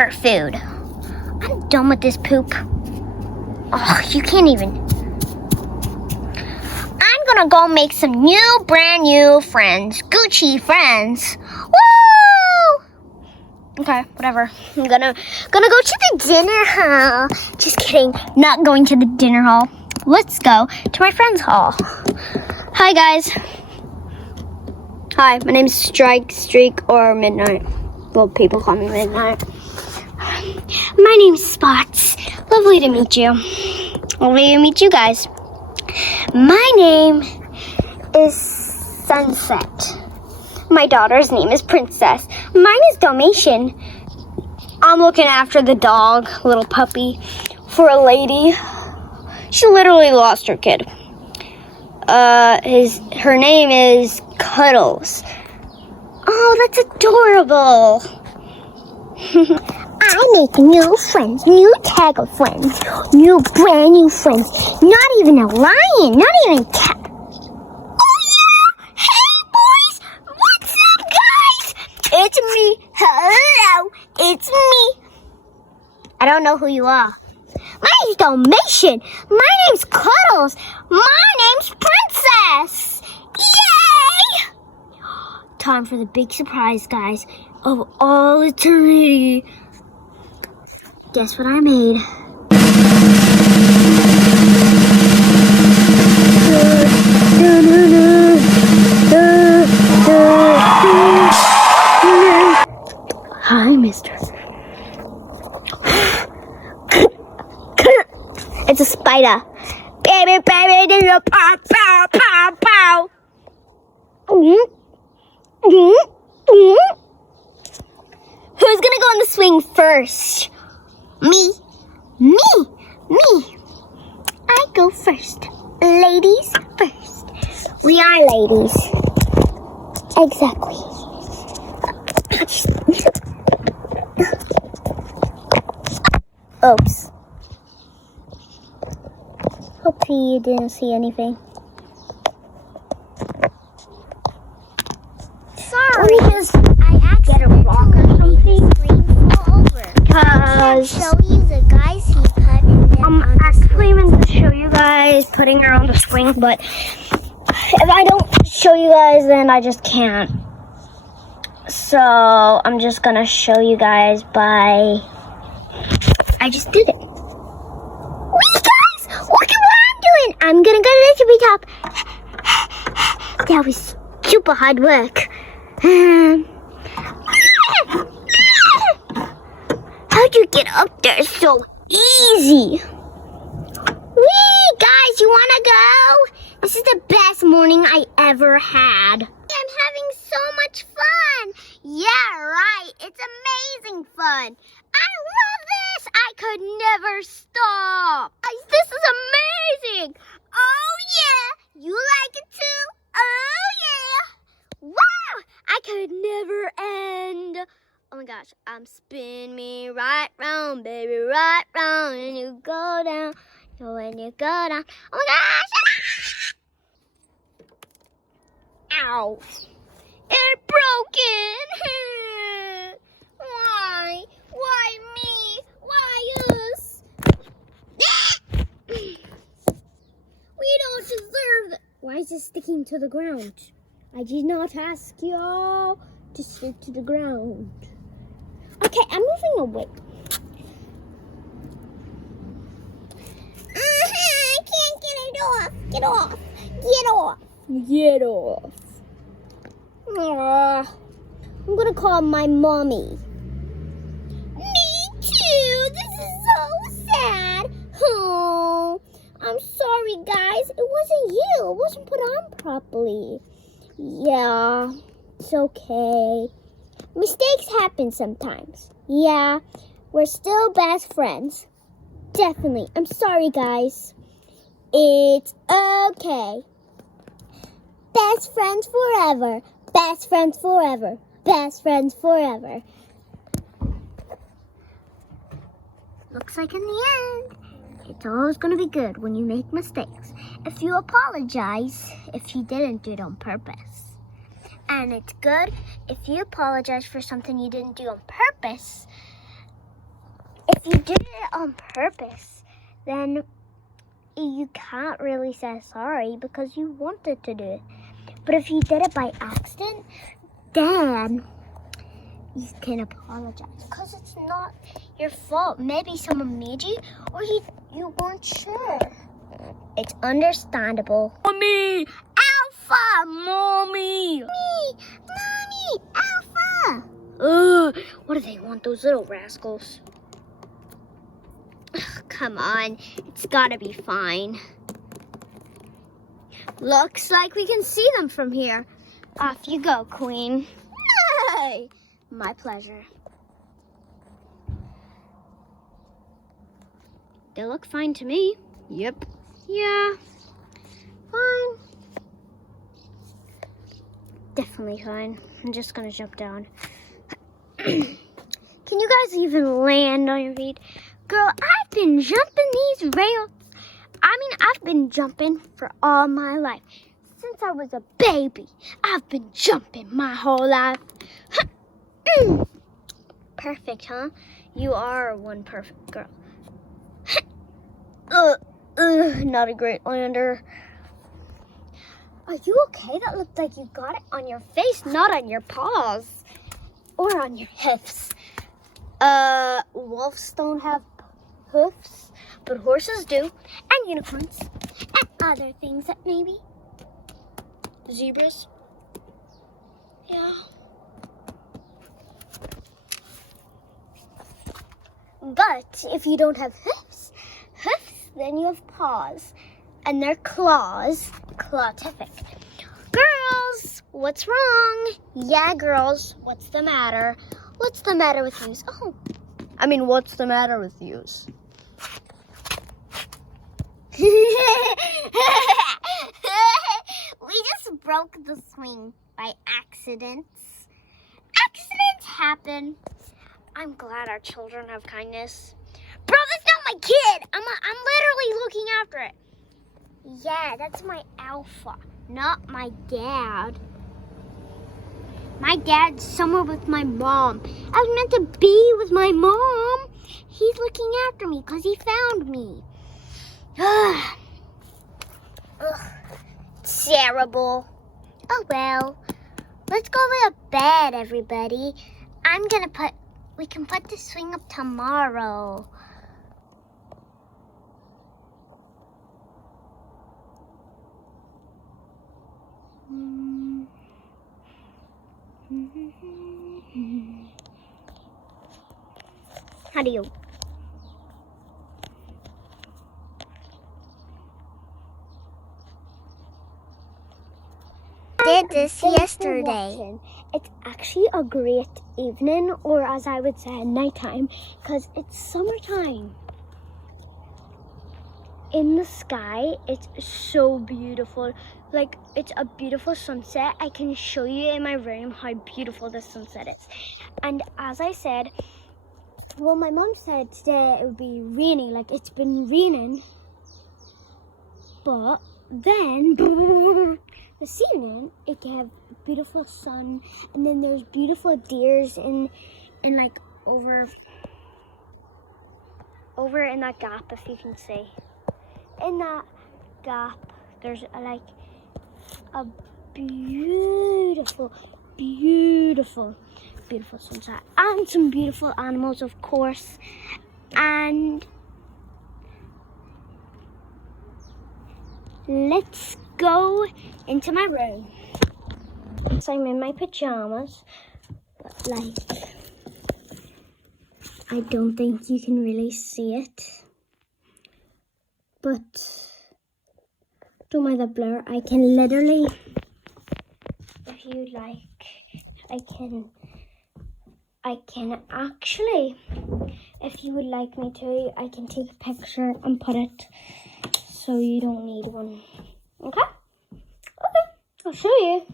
proper food. I'm done with this poop. Oh, you can't even. I'm gonna go make some brand new friends. Gucci friends. Woo! Okay, whatever. I'm gonna go to the dinner hall. Just kidding. Not going to the dinner hall. Let's go to my friend's hall. Hi, guys. Hi, my name's Streak, or Midnight. Well, people call me Midnight. My name's Spots. Lovely to meet you. Lovely to meet you guys. My name is Sunset. My daughter's name is Princess. Mine is Dalmatian. I'm looking after the dog, little puppy, for a lady. She literally lost her kid. Her name is Cuddles. Oh, that's adorable. I make new friends, new tag of friends, brand new friends. Not even a lion, not even a cat. Oh yeah! Hey boys! What's up, guys? It's me. Hello, it's me. I don't know who you are. My name's Dalmatian. My name's Cuddles. My name's Princess. Yay! Time for the big surprise, guys, of all eternity. Guess what I made? Hi, mister. It's a spider. Baby, do your pow, pow, pow, pow. Who's gonna go on the swing first? Me. I go first. Ladies first. We are ladies. Exactly. Oops. Hopefully you didn't see anything. Sorry. I actually get a rock or something. Because show you the guys he put. I'm actually meant to show you guys putting her on the swing, but if I don't show you guys, then I just can't. So I'm just gonna show you guys by. I just did it. Wait, guys! Look at what I'm doing! I'm gonna go to the tippy top. That was super hard work. How'd you get up there so easy? Wee, guys, you wanna go? This is the best morning I ever had. I'm having so much fun. Yeah, right. It's amazing fun. I love this. I could never stop. Guys, this is amazing. Oh, yeah. You like it too? Oh, yeah. Wow. I could never end. Oh my gosh, spin me right round, baby, right round, and you go down, when you go down. Oh my gosh! Ow! It's broken! Why? Why me? Why us? We don't deserve that. Why is it sticking to the ground? I did not ask y'all to stick to the ground. Okay, I'm moving away. I can't get it off. Get off. Get off. Get off. I'm gonna call my mommy. Me too. This is so sad. Oh, I'm sorry, guys. It wasn't you. It wasn't put on properly. Yeah, it's okay. Mistakes happen sometimes. Yeah, we're still best friends. Definitely. I'm sorry, guys. It's okay. Best friends forever. Best friends forever. Best friends forever. Looks like in the end, it's always going to be good when you make mistakes. If you apologize, if you didn't do it on purpose. And it's good if you apologize for something you didn't do on purpose. if you did it on purpose, then you can't really say sorry because you wanted to do it. But if you did it by accident, then you can apologize because it's not your fault. Maybe someone made you or you weren't sure. It's understandable. Mommy! Alpha! Mommy! Mommy! Alpha! Ugh, what do they want, those little rascals? Ugh, come on, it's gotta be fine. Looks like we can see them from here. Off you go, Queen. Yay! My pleasure. They look fine to me. Yep. Yeah. Fine. Definitely fine. I'm just gonna jump down. Can you guys even land on your feet? Girl, I've been jumping these rails. I've been jumping for all my life. Since I was a baby, I've been jumping my whole life. Perfect, huh? You are one perfect girl. Not a great lander. Are you okay? That looked like you got it on your face, not on your paws. Or on your hoofs. Wolves don't have hoofs, but horses do. And unicorns. And other things that maybe. Zebras. Yeah. But if you don't have hoofs, then you have paws. And they're claws. Clawtific. Girls, what's wrong? Yeah, girls, what's the matter? What's the matter with yous? What's the matter with yous? We just broke the swing by accident. Accidents happen. I'm glad our children have kindness. Bro, that's not my kid. I'm literally looking after it. Yeah, that's my alpha, not my dad. My dad's somewhere with my mom. I was meant to be with my mom. He's looking after me because he found me. Ugh. It's terrible. Oh well. Let's go to bed, everybody. We can put the swing up tomorrow. How do you? Did this yesterday. It's actually a great evening, or as I would say, nighttime, because it's summertime. In the sky, it's so beautiful. Like, it's a beautiful sunset. I can show you in my room how beautiful the sunset is. And as I said, well, my mom said today it would be raining, like it's been raining. But then, this evening, it can have beautiful sun, and then there's beautiful deers in like over in that gap, if you can see. In that gap, there's like a beautiful sunset and some beautiful animals, of course. And let's go into my room. So I'm in my pajamas, but like, I don't think you can really see it. But don't mind the blur. I can literally, if you like, I can actually, if you would like me to, I can take a picture and put it so you don't need one. Okay? Okay, I'll show you.